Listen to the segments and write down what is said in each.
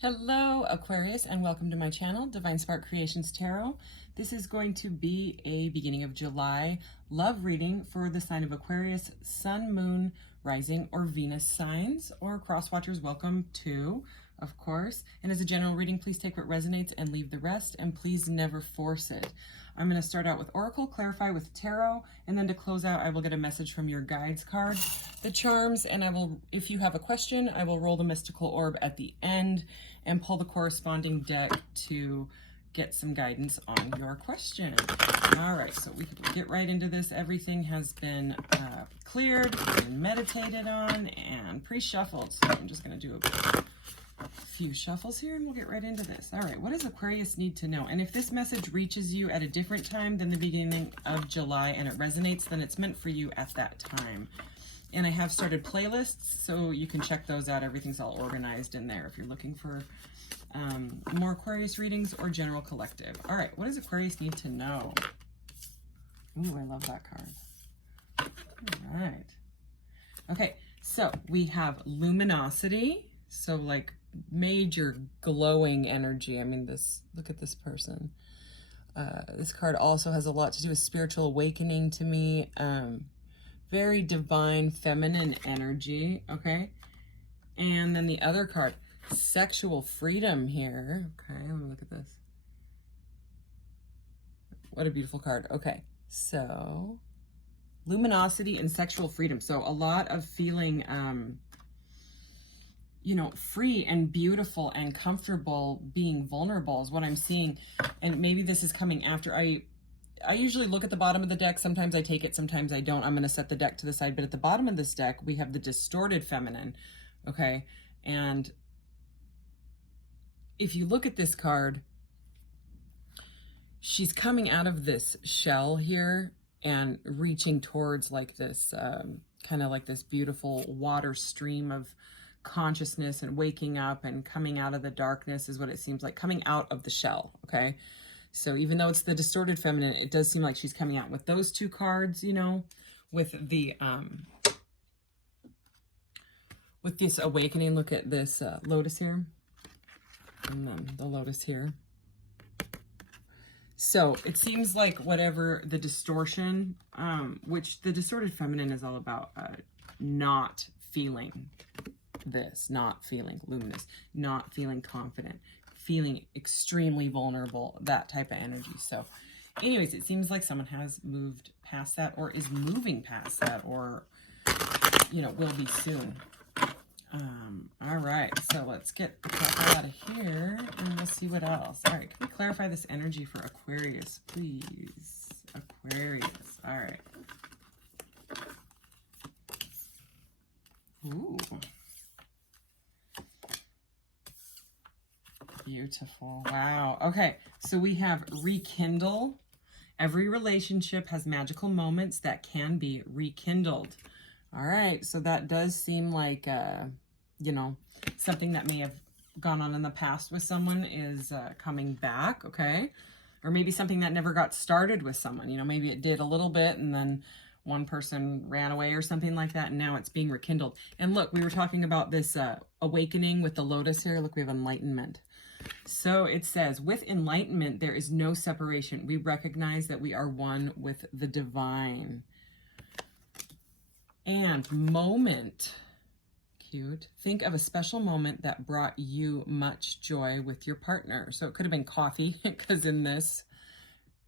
Hello Aquarius, and welcome to my channel, Divine Spark Creations Tarot. This is going to be a beginning of July love reading for the sign of Aquarius, Sun, Moon, Rising, or Venus signs, or cross watchers, welcome to, of course. And as a general reading, please take what resonates and leave the rest, and please never force it. I'm going to start out with Oracle, clarify with Tarot, and then to close out, I will get a message from your guides card, the charms, and I will, if you have a question, I will roll the mystical orb at the end and pull the corresponding deck to get some guidance on your question. All right, so we can get right into this. Everything has been cleared and meditated on and pre-shuffled. So I'm just going to do a few shuffles here and we'll get right into this. All right, what does Aquarius need to know? And if this message reaches you at a different time than the beginning of July and it resonates, then it's meant for you at that time. And I have started playlists, so you can check those out. Everything's all organized in there if you're looking for more Aquarius readings or general collective. All right, what does Aquarius need to know? Ooh, I love that card. All right. Okay, so we have luminosity. So like major glowing energy. I mean, look at this person. This card also has a lot to do with spiritual awakening to me. Very divine feminine energy, okay? And then the other card, sexual freedom here. Okay, let me look at this. What a beautiful card. Okay, so luminosity and sexual freedom. So a lot of feeling, you know, free and beautiful and comfortable being vulnerable is what I'm seeing. And maybe this is coming after I usually look at the bottom of the deck. Sometimes I take it, sometimes I don't. I'm going to set the deck to the side. But at the bottom of this deck, we have the distorted feminine, okay? And if you look at this card, she's coming out of this shell here and reaching towards like this, kind of like this beautiful water stream of consciousness and waking up and coming out of the darkness is what it seems like, coming out of the shell, okay? So even though it's the distorted feminine, it does seem like she's coming out with those two cards, you know, with the, with this awakening. Look at this lotus here, and then the lotus here. So it seems like whatever the distortion, which the distorted feminine is all about, not feeling this, not feeling luminous, not feeling confident, feeling extremely vulnerable, that type of energy. So anyways, it seems like someone has moved past that or is moving past that or, you know, will be soon. All right, so let's get the crap out of here and we'll see what else. All right, can we clarify this energy for Aquarius, please? Aquarius, all right. Ooh. Beautiful. Wow. Okay. So we have rekindle. Every relationship has magical moments that can be rekindled. All right. So that does seem like, you know, something that may have gone on in the past with someone is coming back. Okay. Or maybe something that never got started with someone. You know, maybe it did a little bit and then one person ran away or something like that. And now it's being rekindled. And look, we were talking about this awakening with the lotus here. Look, we have enlightenment. So it says, with enlightenment, there is no separation. We recognize that we are one with the divine. And moment, cute. Think of a special moment that brought you much joy with your partner. So it could have been coffee, because in this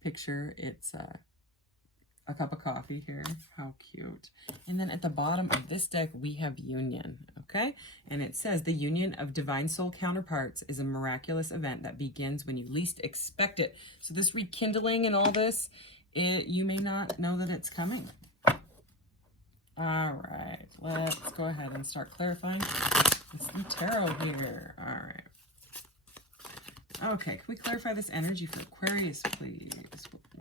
picture, it's a cup of coffee here. How cute. And then at the bottom of this deck, we have union, okay? And it says the union of divine soul counterparts is a miraculous event that begins when you least expect it. So this rekindling and all this, you may not know that it's coming. All right, let's go ahead and start clarifying some tarot here. All right. Okay, can we clarify this energy for Aquarius, please?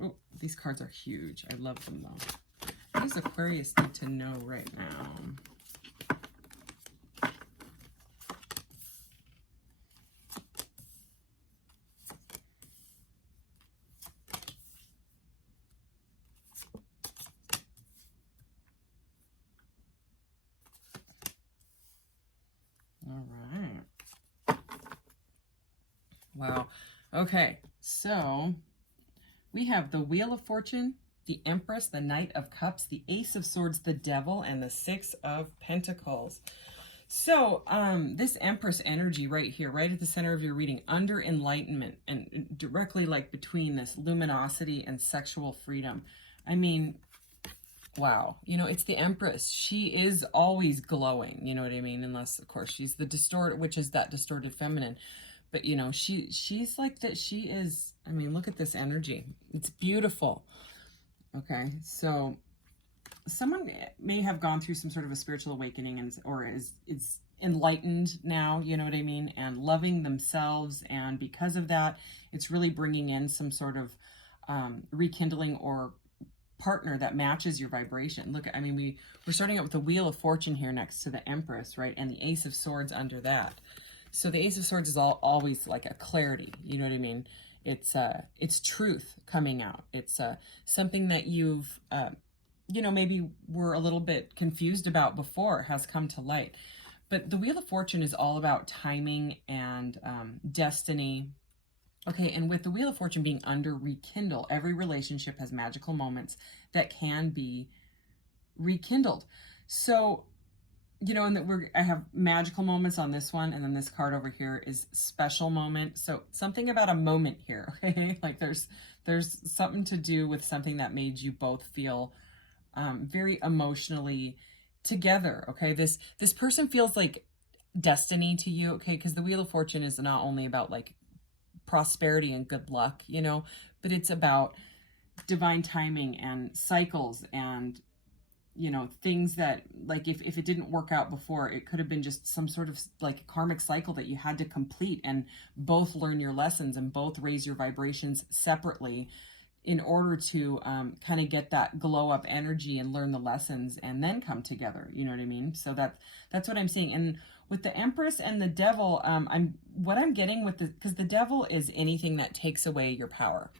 Oh, these cards are huge. I love them, though. What does Aquarius need to know right now? All right. Wow. Okay, so we have the Wheel of Fortune, the Empress, the Knight of Cups, the Ace of Swords, the Devil, and the Six of Pentacles. So this Empress energy right here, right at the center of your reading, under enlightenment and directly like between this luminosity and sexual freedom. I mean, wow. You know, it's the Empress. She is always glowing, you know what I mean? Unless, of course, she's the which is that distorted feminine. But, you know, she's like that. She is, I mean, look at this energy. It's beautiful. Okay, so someone may have gone through some sort of a spiritual awakening or is enlightened now, you know what I mean, and loving themselves. And because of that, it's really bringing in some sort of rekindling or partner that matches your vibration. Look, I mean, we're starting out with the Wheel of Fortune here next to the Empress, right? And the Ace of Swords under that. So the Ace of Swords is always like a clarity, you know what I mean? It's truth coming out. It's something that you've, you know, maybe were a little bit confused about before has come to light. But the Wheel of Fortune is all about timing and destiny. Okay, and with the Wheel of Fortune being under Rekindle, every relationship has magical moments that can be rekindled. So, you know, and I have magical moments on this one, and then this card over here is special moment. So something about a moment here, okay? Like there's something to do with something that made you both feel very emotionally together, okay? This person feels like destiny to you, okay? Because the Wheel of Fortune is not only about like prosperity and good luck, you know, but it's about divine timing and cycles and, you know, things that like if it didn't work out before, it could have been just some sort of like karmic cycle that you had to complete and both learn your lessons and both raise your vibrations separately in order to kind of get that glow up energy and learn the lessons and then come together, you know what I mean? So that's what I'm seeing. And with the Empress and the Devil, what I'm getting with because the Devil is anything that takes away your power.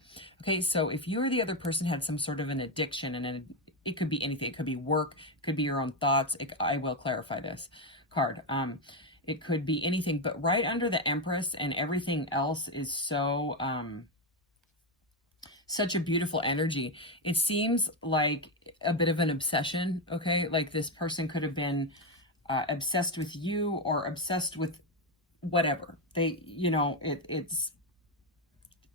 Okay, so if you or the other person had some sort of an addiction, and it could be anything, it could be work, it could be your own thoughts. I will clarify this card. It could be anything, but right under the Empress and everything else is so such a beautiful energy. It seems like a bit of an obsession, okay? Like this person could have been obsessed with you or obsessed with whatever. They, you know, it's,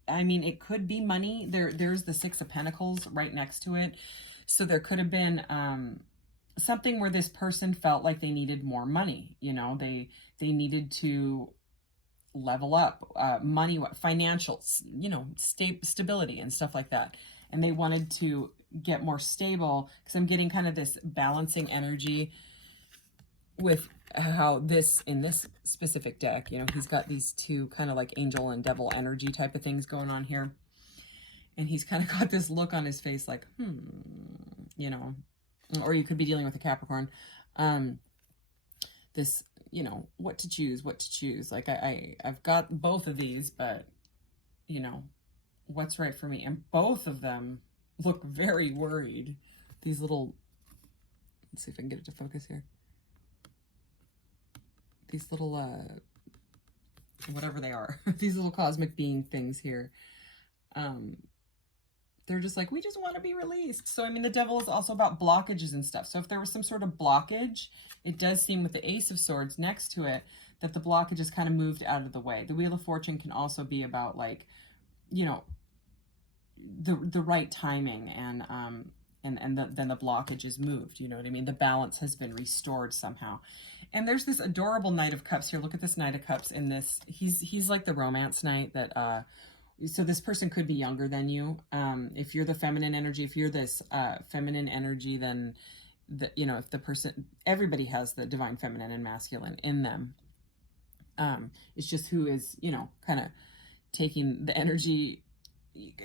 I mean, it could be money. There's the Six of Pentacles right next to it. So there could have been something where this person felt like they needed more money. You know, they needed to level up, money, financials, you know, stability and stuff like that. And they wanted to get more stable because I'm getting kind of this balancing energy with how this, in this specific deck, you know, he's got these two kind of like angel and devil energy type of things going on here. And he's kind of got this look on his face like, you know, or you could be dealing with a Capricorn. This, you know, what to choose. Like I've got both of these, but you know, what's right for me? And both of them look very worried. These little, let's see if I can get it to focus here. These little, whatever they are, these little cosmic being things here. They're just like, we just want to be released. So, I mean, the Devil is also about blockages and stuff. So if there was some sort of blockage, it does seem with the Ace of Swords next to it, that the blockage is kind of moved out of the way. The Wheel of Fortune can also be about like, you know, the right timing and then the blockage is moved. You know what I mean? The balance has been restored somehow. And there's this adorable Knight of Cups here. Look at this Knight of Cups in this. He's like the romance knight that, so this person could be younger than you. If you're the feminine energy, if you're this feminine energy, then you know, if the person, everybody has the divine feminine and masculine in them. It's just who is, you know, kind of taking the energy,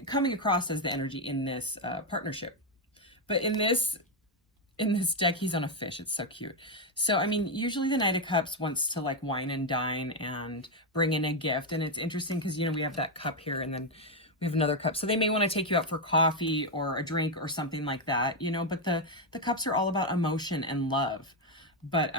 coming across as the energy in this partnership. But in this deck, he's on a fish. It's so cute. So, I mean, usually the Knight of Cups wants to like wine and dine and bring in a gift. And it's interesting because, you know, we have that cup here and then we have another cup. So they may want to take you out for coffee or a drink or something like that, you know, but the cups are all about emotion and love. But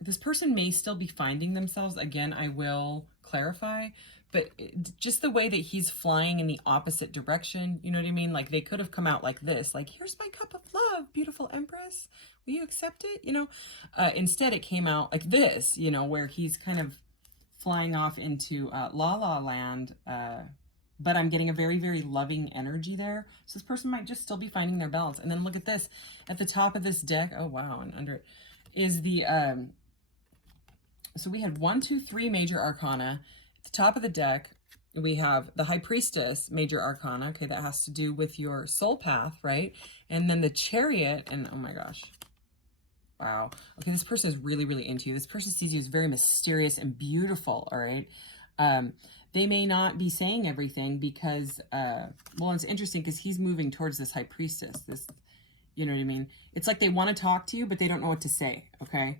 this person may still be finding themselves. Again, I will clarify, but just the way that he's flying in the opposite direction, you know what I mean? Like they could have come out like this, like, here's my cup of love, beautiful Empress. Will you accept it? You know, instead it came out like this, you know, where he's kind of flying off into La La Land, but I'm getting a very, very loving energy there. So this person might just still be finding their balance. And then look at this. At the top of this deck, oh wow, and under it is the, so we had 1, 2, 3 major arcana. At the top of the deck, we have the High Priestess, major arcana. Okay, that has to do with your soul path, right? And then the Chariot, and oh my gosh. Wow. Okay, this person is really, really into you. This person sees you as very mysterious and beautiful, all right? They may not be saying everything because, well, it's interesting because he's moving towards this High Priestess. This, you know what I mean? It's like they want to talk to you, but they don't know what to say, okay?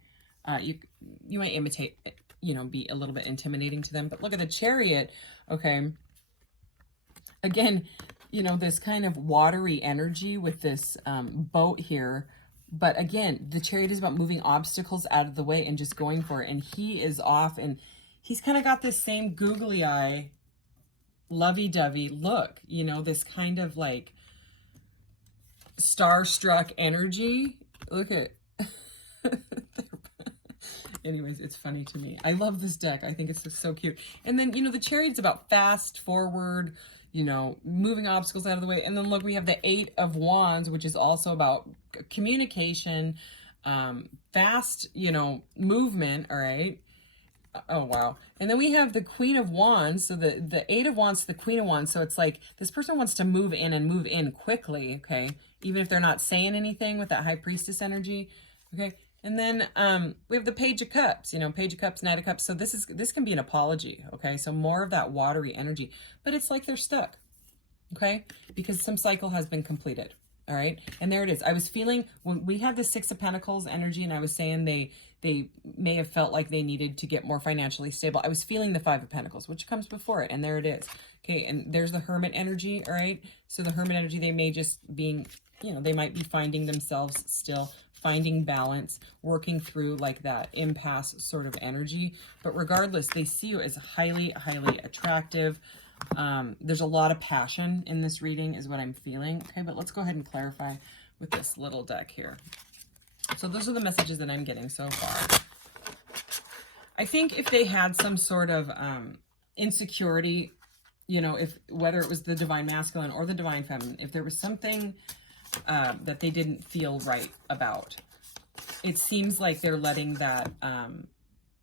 You might imitate, you know, be a little bit intimidating to them. But look at the Chariot, okay? Again, you know, this kind of watery energy with this boat here. But again, the Chariot is about moving obstacles out of the way and just going for it. And he is off, and he's kind of got this same googly eye, lovey-dovey look, you know, this kind of like starstruck energy. Look at, anyways, it's funny to me. I love this deck. I think it's just so cute. And then, you know, the Chariot's about fast forward, you know, moving obstacles out of the way. And then look, we have the 8 of Wands, which is also about communication, fast, you know, movement. All right. Oh, wow. And then we have the Queen of Wands. So the 8 of Wands to the Queen of Wands. So it's like this person wants to move in and move in quickly. Okay. Even if they're not saying anything with that High Priestess energy. Okay. And then we have the Page of Cups, you know, Page of Cups, Knight of Cups. So this can be an apology, okay? So more of that watery energy, but it's like they're stuck, okay? Because some cycle has been completed, all right? And there it is. I was feeling when we had the 6 of Pentacles energy, and I was saying they may have felt like they needed to get more financially stable. I was feeling the 5 of Pentacles, which comes before it, and there it is. Okay, and there's the Hermit energy, all right? So the Hermit energy, they may just being, you know, they might be finding themselves still, finding balance, working through like that impasse sort of energy. But regardless, they see you as highly, highly attractive. There's a lot of passion in this reading is what I'm feeling. Okay, but let's go ahead and clarify with this little deck here. So those are the messages that I'm getting so far. I think if they had some sort of insecurity, you know, if whether it was the Divine Masculine or the Divine Feminine, if there was something that they didn't feel right about, it seems like they're letting that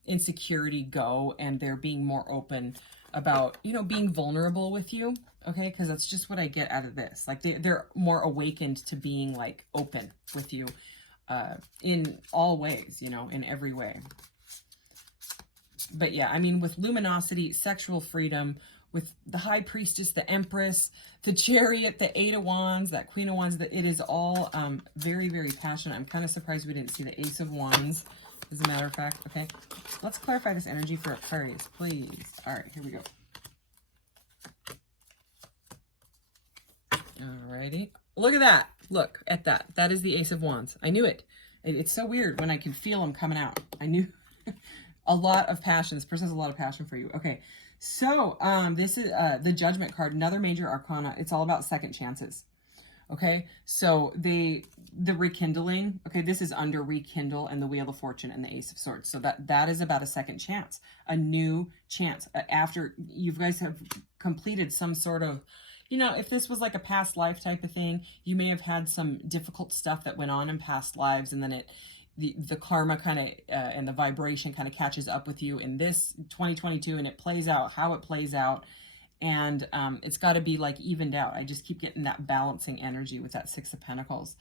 insecurity go, and they're being more open about, you know, being vulnerable with you, okay? Because that's just what I get out of this. Like they're more awakened to being like open with you in all ways, you know, in every way. But yeah, I mean, with luminosity, sexual freedom, with the High Priestess, the Empress, the Chariot, the 8 of Wands, that Queen of Wands, that it is all very, very passionate. I'm kind of surprised we didn't see the Ace of Wands, as a matter of fact. Okay, let's clarify this energy for Aquarius, please. All right, here we go. Alrighty. Look at that. Look at that. That is the Ace of Wands. I knew it. It's so weird when I can feel them coming out. I knew a lot of passion. This person has a lot of passion for you. Okay. So, this is the Judgment card, another major arcana. It's all about second chances. Okay. So the rekindling, okay, this is under Rekindle and the Wheel of Fortune and the Ace of Swords. So that is about a second chance, a new chance after you guys have completed some sort of, you know, if this was like a past life type of thing, you may have had some difficult stuff that went on in past lives, and then the karma kind of and the vibration kind of catches up with you in this 2022, and it plays out how it plays out, and it's got to be like evened out. I just keep getting that balancing energy with that 6 of Pentacles.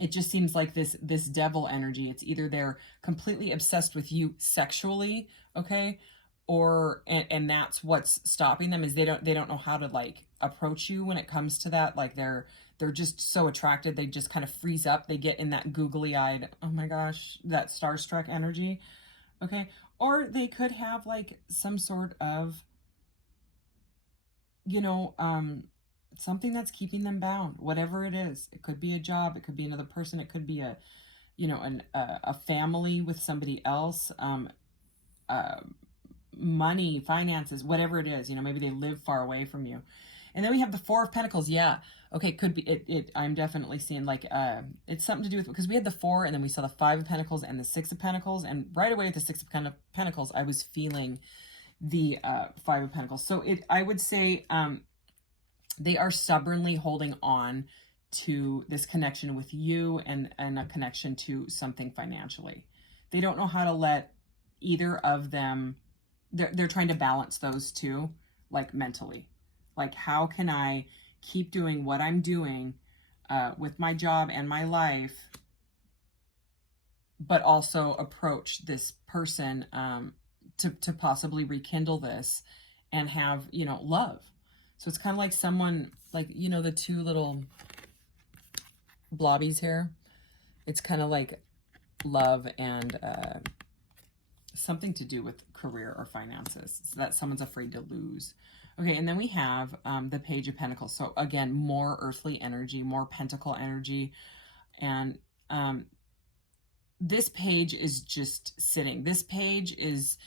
It just seems like this devil energy. It's either they're completely obsessed with you sexually, okay, or and that's what's stopping them, is they don't know how to like approach you when it comes to that. Like they're just so attracted, they just kind of freeze up. They get in that googly-eyed, oh my gosh, that starstruck energy. Okay. Or they could have like some sort of, you know, something that's keeping them bound, whatever it is. It could be a job, it could be another person, it could be a you know, a family with somebody else, money, finances, whatever it is, you know, maybe they live far away from you. And then we have the Four of Pentacles. Yeah. Okay. Could be I'm definitely seeing like, it's something to do with, because we had the Four and then we saw the Five of Pentacles and the Six of Pentacles. And right away at the Six of Pentacles, I was feeling the Five of Pentacles. So I would say, they are stubbornly holding on to this connection with you and a connection to something financially. They don't know how to let either of them, they're trying to balance those two, like mentally. Like, how can I keep doing what I'm doing with my job and my life, but also approach this person to possibly rekindle this and have, you know, love. So it's kind of like someone, like, you know, the two little blobbies here. It's kind of like love and something to do with career or finances. So that someone's afraid to lose. Okay, and then we have the Page of Pentacles. So again, more earthly energy, more pentacle energy. And this page is just sitting. This page is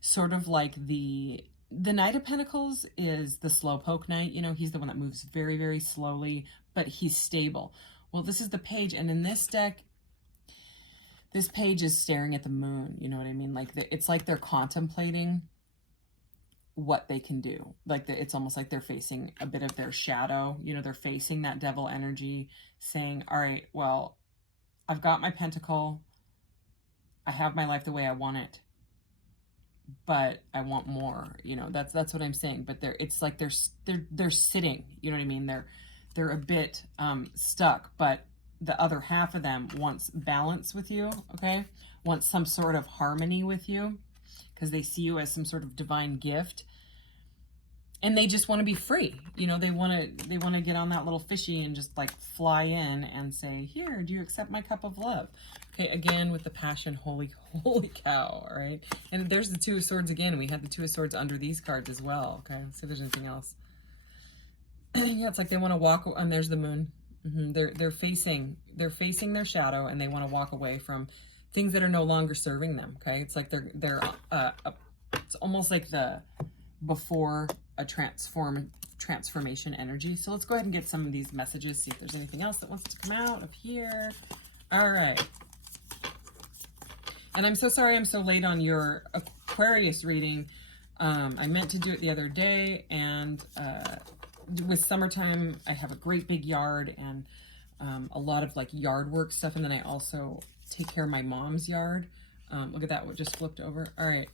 sort of like the Knight of Pentacles is the slowpoke knight. You know, he's the one that moves very, very slowly, but he's stable. Well, this is the Page, and in this deck, this page is staring at the moon. You know what I mean? Like, it's like they're contemplating what they can do. Like, it's almost like they're facing a bit of their shadow. You know, they're facing that devil energy, saying, all right, well, I've got my pentacle. I have my life the way I want it, but I want more. You know, that's what I'm saying. But it's like they're sitting. You know what I mean? They're a bit stuck, but the other half of them wants balance with you. Okay, wants some sort of harmony with you, because they see you as some sort of divine gift, and they just want to be free. You know, they want to get on that little fishy and just like fly in and say, here, do you accept my cup of love? Okay, again with the Passion, holy cow. All right, and there's the Two of Swords again. We had the Two of Swords under these cards as well. Okay, let's see if there's anything else. Yeah, it's like they want to walk, and there's the Moon. They're facing their shadow, and they want to walk away from things that are no longer serving them. Okay, it's like they're it's almost like the before a transformation energy. So let's go ahead and get some of these messages, see if there's anything else that wants to come out of here. All right. And I'm so sorry I'm so late on your Aquarius reading. I meant to do it the other day, and with summertime, I have a great big yard and a lot of like yard work stuff. And then I also take care of my mom's yard. Look at that, what just flipped over. All right.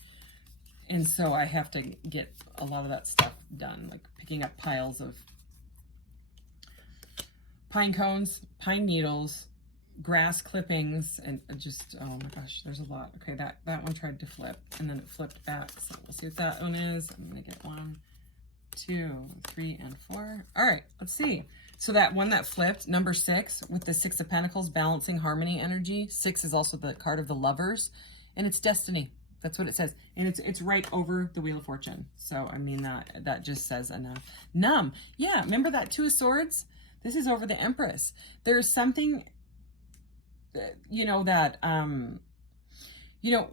And so I have to get a lot of that stuff done, like picking up piles of pine cones, pine needles, grass clippings, and just, oh my gosh, there's a lot. Okay, that one tried to flip, and then it flipped back. So we'll see what that one is. I'm going to get 1, 2, 3, and 4. All right, let's see. So that one that flipped, number 6, with the Six of Pentacles, balancing harmony energy. 6 is also the card of the Lovers, and it's destiny. That's what it says. And it's right over the Wheel of Fortune. So, I mean, that just says enough. Numb. Yeah, remember that Two of Swords? This is over the Empress. There's something, you know, that, you know,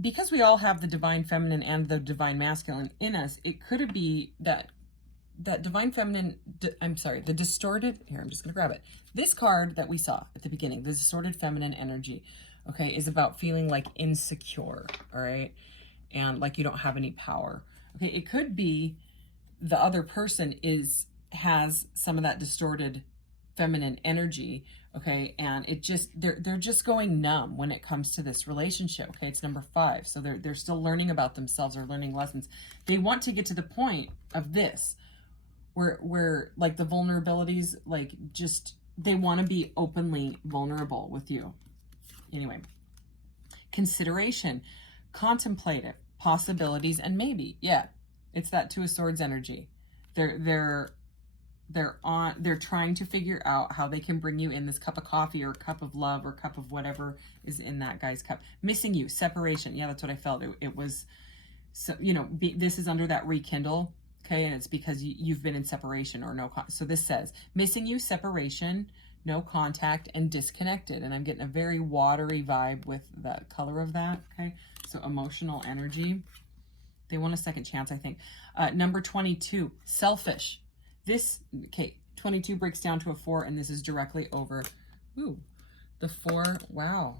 because we all have the divine feminine and the divine masculine in us, it could be that divine feminine, the distorted, here, I'm just going to grab it. This card that we saw at the beginning, the distorted feminine energy, okay, is about feeling like insecure, all right? And like you don't have any power. Okay, it could be the other person has some of that distorted feminine energy, okay, and it just, they're just going numb when it comes to this relationship, okay? It's number 5, so they're still learning about themselves or learning lessons. They want to get to the point of this, where like the vulnerabilities, like just, they want to be openly vulnerable with you. Anyway, consideration, contemplative, possibilities, and maybe, yeah, it's that Two of Swords energy. They're trying to figure out how they can bring you in this cup of coffee or cup of love or cup of whatever is in that guy's cup. Missing you, separation. Yeah, that's what I felt. It was, so, you know, this is under that Rekindle, okay, and it's because you've been in separation or no. So this says missing you, separation, no contact, and disconnected. And I'm getting a very watery vibe with the color of that, okay? So emotional energy. They want a second chance, I think. Number 22, selfish. This, okay, 22 breaks down to a 4, and this is directly over, ooh, the 4, wow.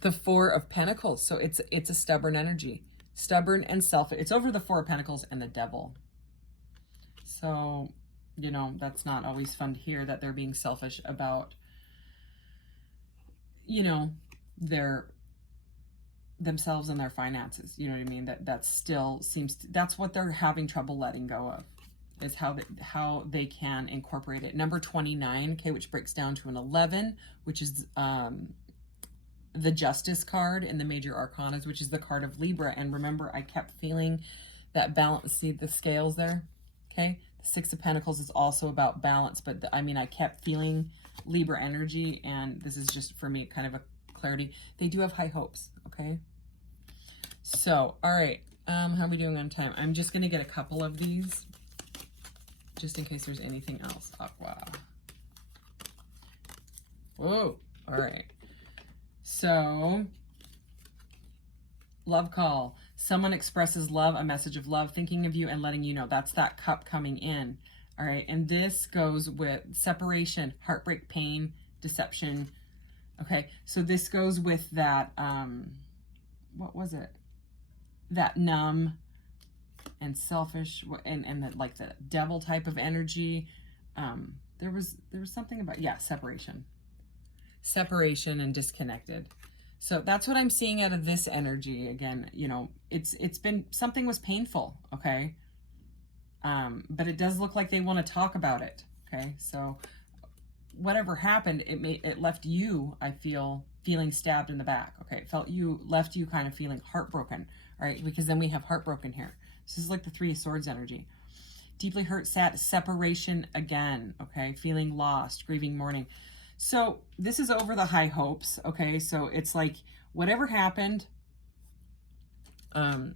The 4 of Pentacles. So it's a stubborn energy. Stubborn and selfish. It's over the 4 of Pentacles and the Devil. So, you know, that's not always fun to hear, that they're being selfish about, you know, themselves and their finances. You know what I mean? That still seems to, that's what they're having trouble letting go of, is how they can incorporate it. Number 29, okay, which breaks down to an 11, which is the Justice card in the major arcanas, which is the card of Libra. And remember, I kept feeling that balance. See the scales there? Okay. The 6 of Pentacles is also about balance, but I mean, I kept feeling Libra energy, and this is just for me kind of a clarity. They do have high hopes. Okay. So, all right. How are we doing on time? I'm just going to get a couple of these just in case there's anything else. Aqua. Whoa. All right. So, love call. Someone expresses love, a message of love, thinking of you and letting you know. That's that cup coming in. All right. And this goes with separation, heartbreak, pain, deception. Okay. So this goes with that, what was it? That numb and selfish and that, like, the Devil type of energy. There was something about, yeah, separation and disconnected. So that's what I'm seeing out of this energy. Again, you know, it's been, something was painful, okay? But it does look like they want to talk about it, okay? So whatever happened, it left you, I feel, feeling stabbed in the back, okay? Left you kind of feeling heartbroken, all right? Because then we have heartbroken here. This is like the 3 of Swords energy. Deeply hurt, sad, separation again, okay? Feeling lost, grieving, mourning. So this is over the high hopes, okay? So it's like whatever happened, you know,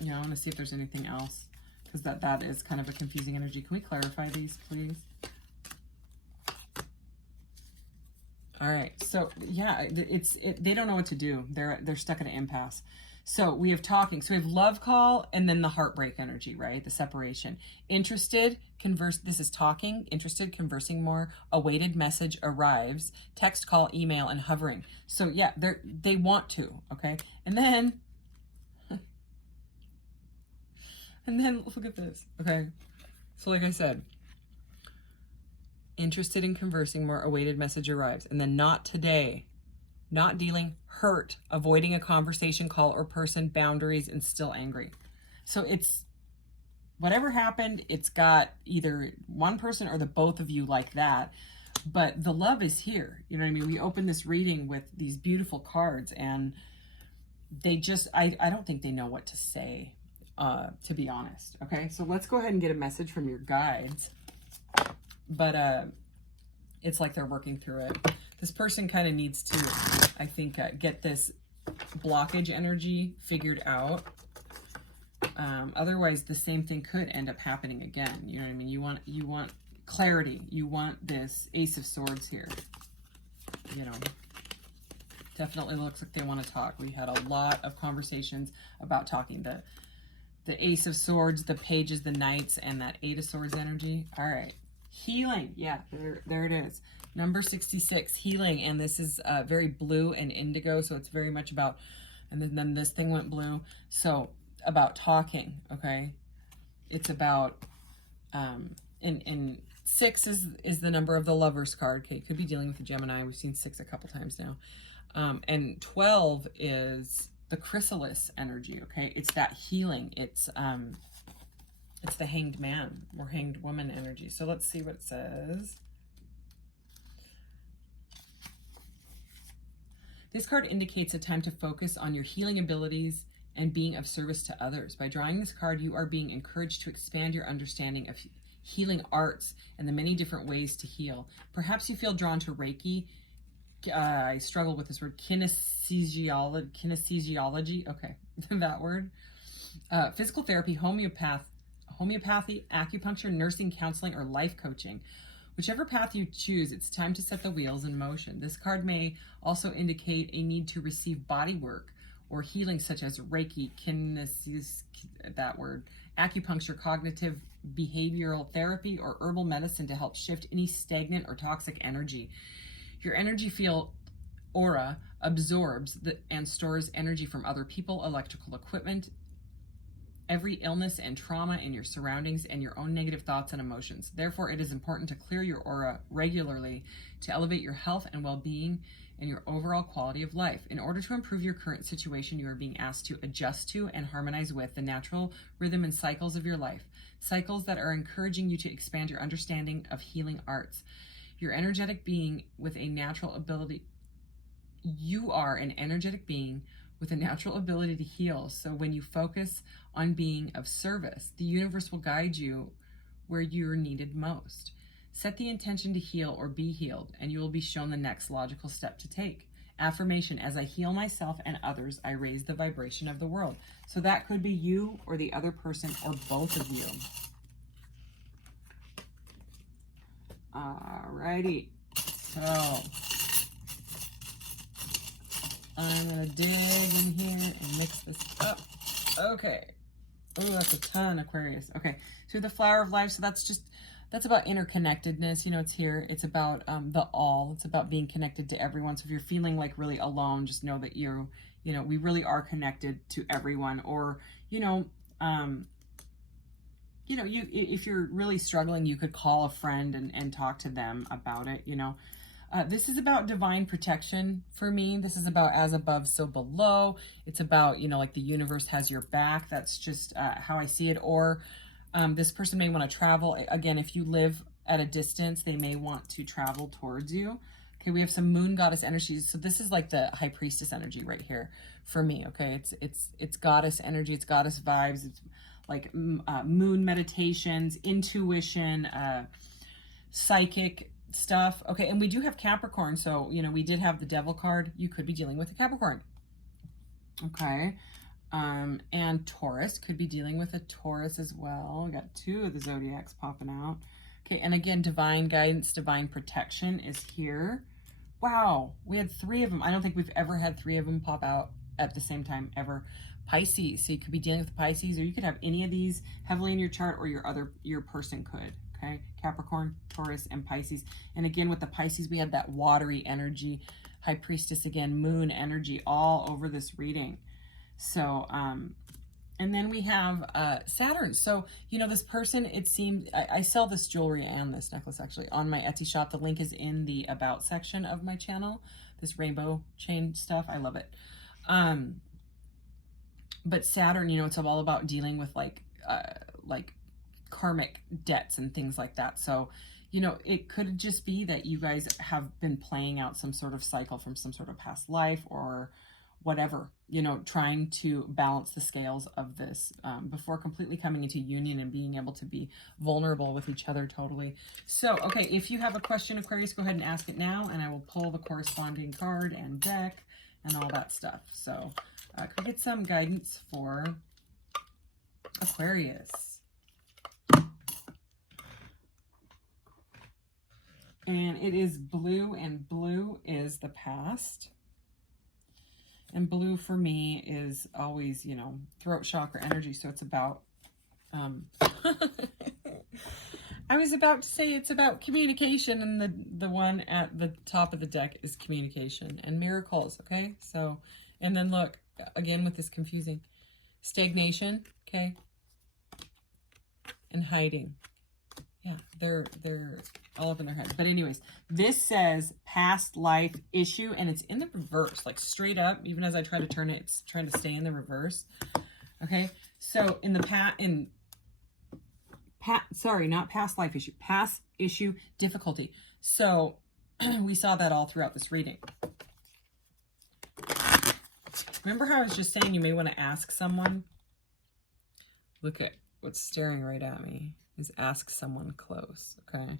I want to see if there's anything else, because that is kind of a confusing energy. Can we clarify these, please? All right. So yeah, they don't know what to do. They're stuck at an impasse. So we have talking. So we have love call and then the heartbreak energy, right? The separation. Interested, converse. This is talking. Interested, conversing more. Awaited message arrives. Text, call, email, and hovering. So yeah, they want to. Okay, and then look at this. Okay, so like I said, interested in conversing more. Awaited message arrives, and then not today. Not dealing, hurt, avoiding a conversation, call, or person, boundaries, and still angry. So it's whatever happened, it's got either one person or the both of you like that, but the love is here. You know what I mean? We opened this reading with these beautiful cards, and they just, I don't think they know what to say, to be honest. Okay, so let's go ahead and get a message from your guides. But it's like they're working through it. This person kind of needs to, I think, get this blockage energy figured out. Otherwise, the same thing could end up happening again. You know what I mean? You want clarity. You want this Ace of Swords here. You know, definitely looks like they want to talk. We had a lot of conversations about talking. The Ace of Swords, the Pages, the Knights, and that 8 of Swords energy. All right. Healing. Yeah, there it is. Number 66, healing. And this is very blue and indigo. So it's very much about, and then this thing went blue. So about talking, okay? It's about, and 6 is the number of the Lovers card. Okay, could be dealing with a Gemini. We've seen 6 a couple times now. And 12 is the Chrysalis energy, okay? It's that healing. It's the Hanged Man or Hanged Woman energy. So let's see what it says. This card indicates a time to focus on your healing abilities and being of service to others. By drawing this card, you are being encouraged to expand your understanding of healing arts and the many different ways to heal. Perhaps you feel drawn to Reiki. I struggle with this word, kinesiology. Okay, that word. Physical therapy, homeopathy, acupuncture, nursing, counseling, or life coaching. Whichever path you choose, it's time to set the wheels in motion. This card may also indicate a need to receive body work or healing, such as Reiki, kinesis, that word, acupuncture, cognitive behavioral therapy, or herbal medicine to help shift any stagnant or toxic energy. Your energy field aura absorbs and stores energy from other people, electrical equipment, every illness and trauma in your surroundings, and your own negative thoughts and emotions. Therefore, it is important to clear your aura regularly to elevate your health and well-being and your overall quality of life. In order to improve your current situation, you are being asked to adjust to and harmonize with the natural rhythm and cycles of your life, cycles that are encouraging you to expand your understanding of healing arts. Your energetic being with a natural ability, you are an energetic being with a natural ability to heal. So when you focus on being of service, the universe will guide you where you're needed most. Set the intention to heal or be healed, and you will be shown the next logical step to take. Affirmation: as I heal myself and others, I raise the vibration of the world. So that could be you or the other person or both of you. Alrighty, so I'm gonna dig in here and mix this up. Okay. Oh, that's a ton, Aquarius. Okay, so the flower of life. So that's about interconnectedness. You know, it's here. It's about the all. It's about being connected to everyone. So if you're feeling like really alone, just know that we really are connected to everyone. Or, if you're really struggling, you could call a friend and talk to them about it, This is about divine protection for me. This is about as above, so below. It's about, like the universe has your back. That's just how I see it. Or this person may want to travel. Again, if you live at a distance, they may want to travel towards you. Okay, we have some moon goddess energies. So this is like the high priestess energy right here for me. Okay, it's goddess energy. It's goddess vibes. It's like moon meditations, intuition, psychic stuff. Okay, and we do have Capricorn. So, we did have the Devil card. You could be dealing with a Capricorn. Okay. And Taurus, could be dealing with a Taurus as well. We got two of the zodiacs popping out. Okay, and again, divine guidance, divine protection is here. Wow, we had three of them. I don't think we've ever had three of them pop out at the same time ever. Pisces, so you could be dealing with Pisces, or you could have any of these heavily in your chart, or your person could. Okay, Capricorn, Taurus, and Pisces. And again, with the Pisces, we had that watery energy, high priestess again, moon energy all over this reading. So, and then we have Saturn. So, this person, it seemed, I sell this jewelry and this necklace actually on my Etsy shop. The link is in the About section of my channel. This rainbow chain stuff, I love it. But Saturn, it's all about dealing with like karmic debts and things like that. So, it could just be that you guys have been playing out some sort of cycle from some sort of past life or whatever, trying to balance the scales of this before completely coming into union and being able to be vulnerable with each other totally. So, okay, if you have a question, Aquarius, go ahead and ask it now, and I will pull the corresponding card and deck and all that stuff. So, could we get some guidance for Aquarius? And it is blue, and blue is the past. And blue for me is always, throat chakra energy. So it's about, I was about to say it's about communication, and the one at the top of the deck is communication and miracles. Okay. So, and then look again with this confusing stagnation. Okay. And hiding. Yeah. They're all up in their head. But anyways, this says past life issue, and it's in the reverse, like straight up. Even as I try to turn it, it's trying to stay in the reverse. Okay, so in the sorry, not past life issue, past issue difficulty. So we saw that all throughout this reading. Remember how I was just saying you may want to ask someone? Look at what's staring right at me is ask someone close. Okay.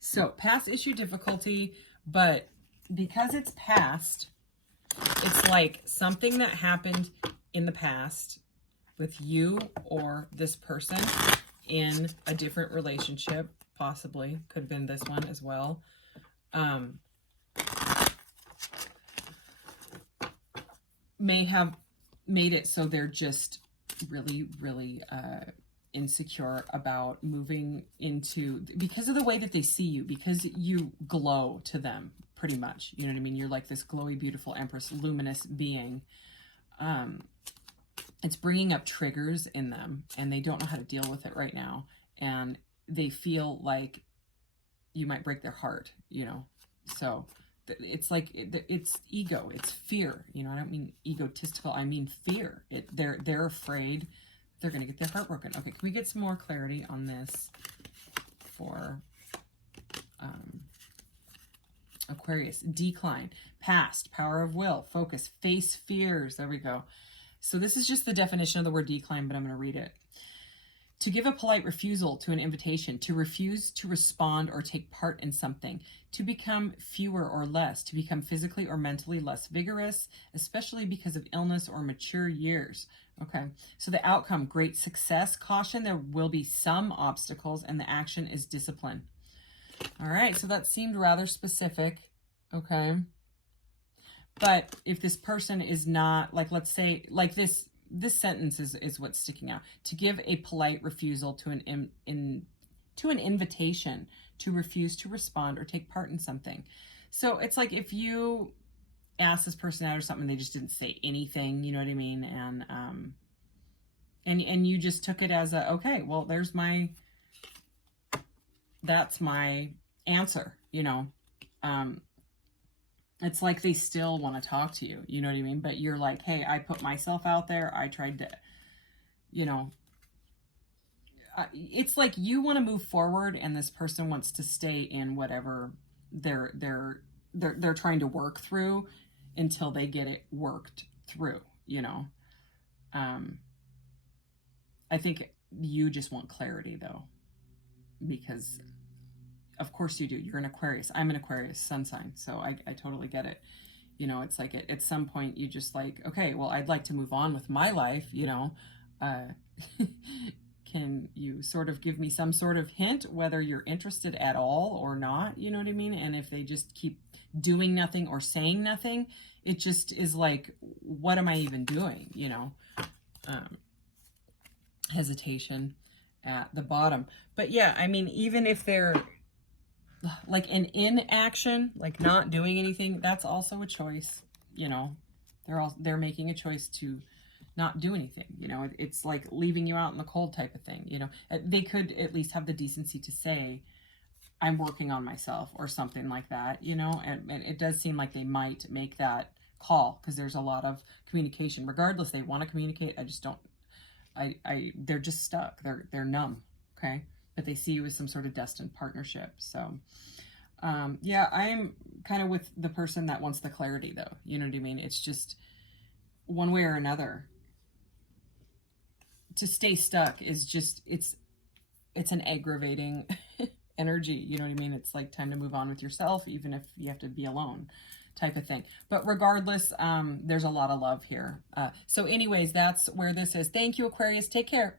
So past issue difficulty, but because it's past, it's like something that happened in the past with you or this person in a different relationship, possibly. Could have been this one as well. May have made it so they're just really, really insecure about moving into, because of the way that they see you, because you glow to them pretty much. You know what I mean? You're like this glowy, beautiful Empress, luminous being. It's bringing up triggers in them, and they don't know how to deal with it right now. And they feel like you might break their heart, you know? So it's like, it's ego, it's fear. You know, I don't mean egotistical, I mean fear. They're afraid they're going to get their heart broken. Okay, can we get some more clarity on this for Aquarius? Decline, past, power of will, focus, face fears. There we go. So this is just the definition of the word decline, but I'm going to read it. To give a polite refusal to an invitation, to refuse to respond or take part in something, to become fewer or less, to become physically or mentally less vigorous, especially because of illness or mature years. Okay, so the outcome, great success. Caution, there will be some obstacles, and the action is discipline. All right, so that seemed rather specific. Okay. But if this person is not, like, let's say, like this sentence is what's sticking out. To give a polite refusal to an invitation, to refuse to respond or take part in something. So it's like if you ask this person out or something, they just didn't say anything, you know what I mean? And you just took it as a, okay, well, that's my answer, you know? It's like they still want to talk to you, you know what I mean? But you're like, hey, I put myself out there. I tried to, you know, it's like you want to move forward and this person wants to stay in whatever they're trying to work through until they get it worked through, you know? I think you just want clarity though, because of course you do. You're an Aquarius. I'm an Aquarius sun sign. So I totally get it. You know, it's like at some point you just like, okay, well, I'd like to move on with my life, you know. Can you sort of give me some sort of hint whether you're interested at all or not? You know what I mean? And if they just keep doing nothing or saying nothing, it just is like, what am I even doing? You know, hesitation at the bottom. But yeah, I mean, even if they're like an inaction, like not doing anything, that's also a choice. You know, they're making a choice to not do anything. You know, it's like leaving you out in the cold type of thing. You know, they could at least have the decency to say, I'm working on myself or something like that, you know, and it does seem like they might make that call because there's a lot of communication. Regardless, they want to communicate. I just don't, they're just stuck. They're numb. Okay. But they see you as some sort of destined partnership. So, yeah, I'm kind of with the person that wants the clarity though. You know what I mean? It's just one way or another. To stay stuck is just, it's an aggravating energy. You know what I mean? It's like time to move on with yourself, even if you have to be alone type of thing. But regardless, there's a lot of love here. So anyways, that's where this is. Thank you, Aquarius. Take care.